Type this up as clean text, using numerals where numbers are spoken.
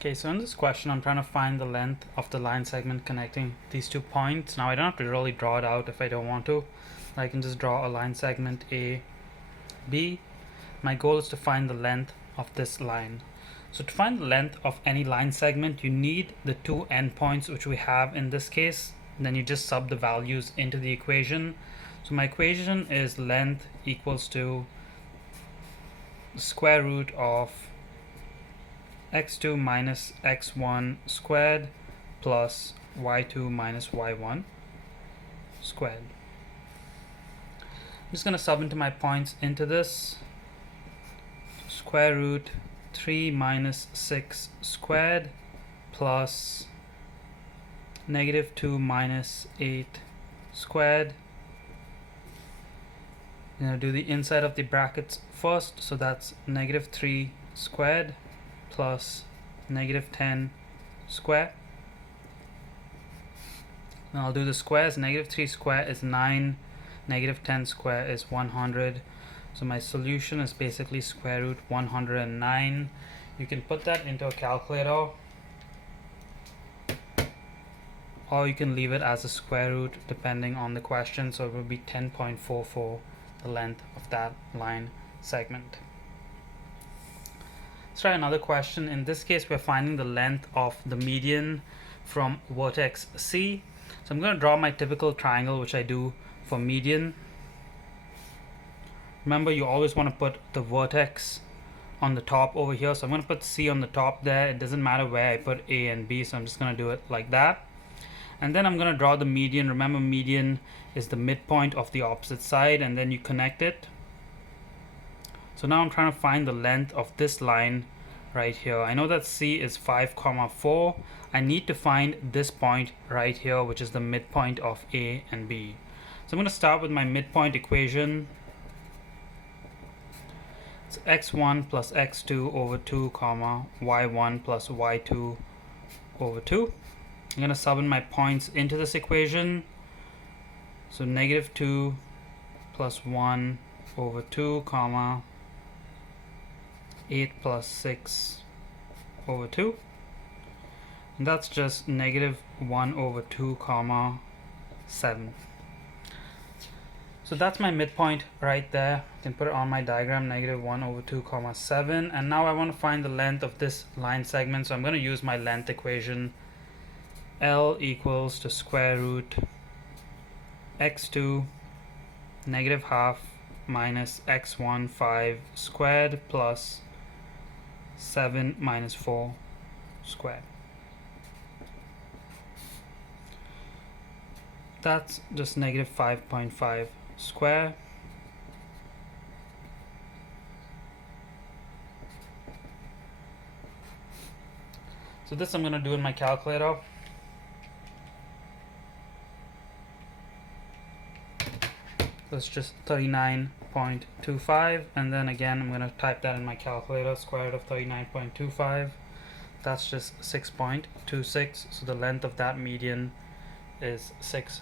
Okay, so in this question, I'm trying to find the length of the line segment connecting these 2 points. Now, I don't have to really draw it out if I don't want to. I can just draw a line segment A, B. My goal is to find the length of this line. So to find the length of any line segment, you need the 2 endpoints, which we have in this case. And then you just sub the values into the equation. So my equation is length equals to the square root of x2 minus x1 squared plus y2 minus y1 squared. I'm just going to sub into my points into this. Square root 3 minus 6 squared plus negative 2 minus 8 squared. I'm going to do the inside of the brackets first, so that's negative 3 squared plus negative 10 square. Now I'll do the squares. Negative 3 square is 9, negative 10 square is 100. So my solution is basically square root 109. You can put that into a calculator, or you can leave it as a square root depending on the question. So it will be 10.44, the length of that line segment. Let's try another question. In this case, we're finding the length of the median from vertex C. So I'm going to draw my typical triangle, which I do for median. Remember, you always want to put the vertex on the top over here. So I'm going to put C on the top there. It doesn't matter where I put A and B, so I'm just going to do it like that. And then I'm going to draw the median. Remember, median is the midpoint of the opposite side, and then you connect it. So now I'm trying to find the length of this line right here. I know that C is 5, 4. I need to find this point right here, which is the midpoint of A and B. So I'm going to start with my midpoint equation. It's x1 plus x2 over 2, y1 plus y2 over 2. I'm going to sub in my points into this equation. So negative 2 plus 1 over 2, 8 plus 6 over 2. And that's just negative 1 over 2, 7. So that's my midpoint right there. I can put it on my diagram, negative 1 over 2, 7. And now I want to find the length of this line segment. So I'm going to use my length equation. L equals to square root x2 negative half minus x1 5 squared plus 7 minus 4 squared. That's just negative 5.5 square. So this I'm going to do in my calculator. That's just 39.25, and then again I'm going to type that in my calculator. Square root of 39.25, that's just 6.26. So the length of that median is 6.26.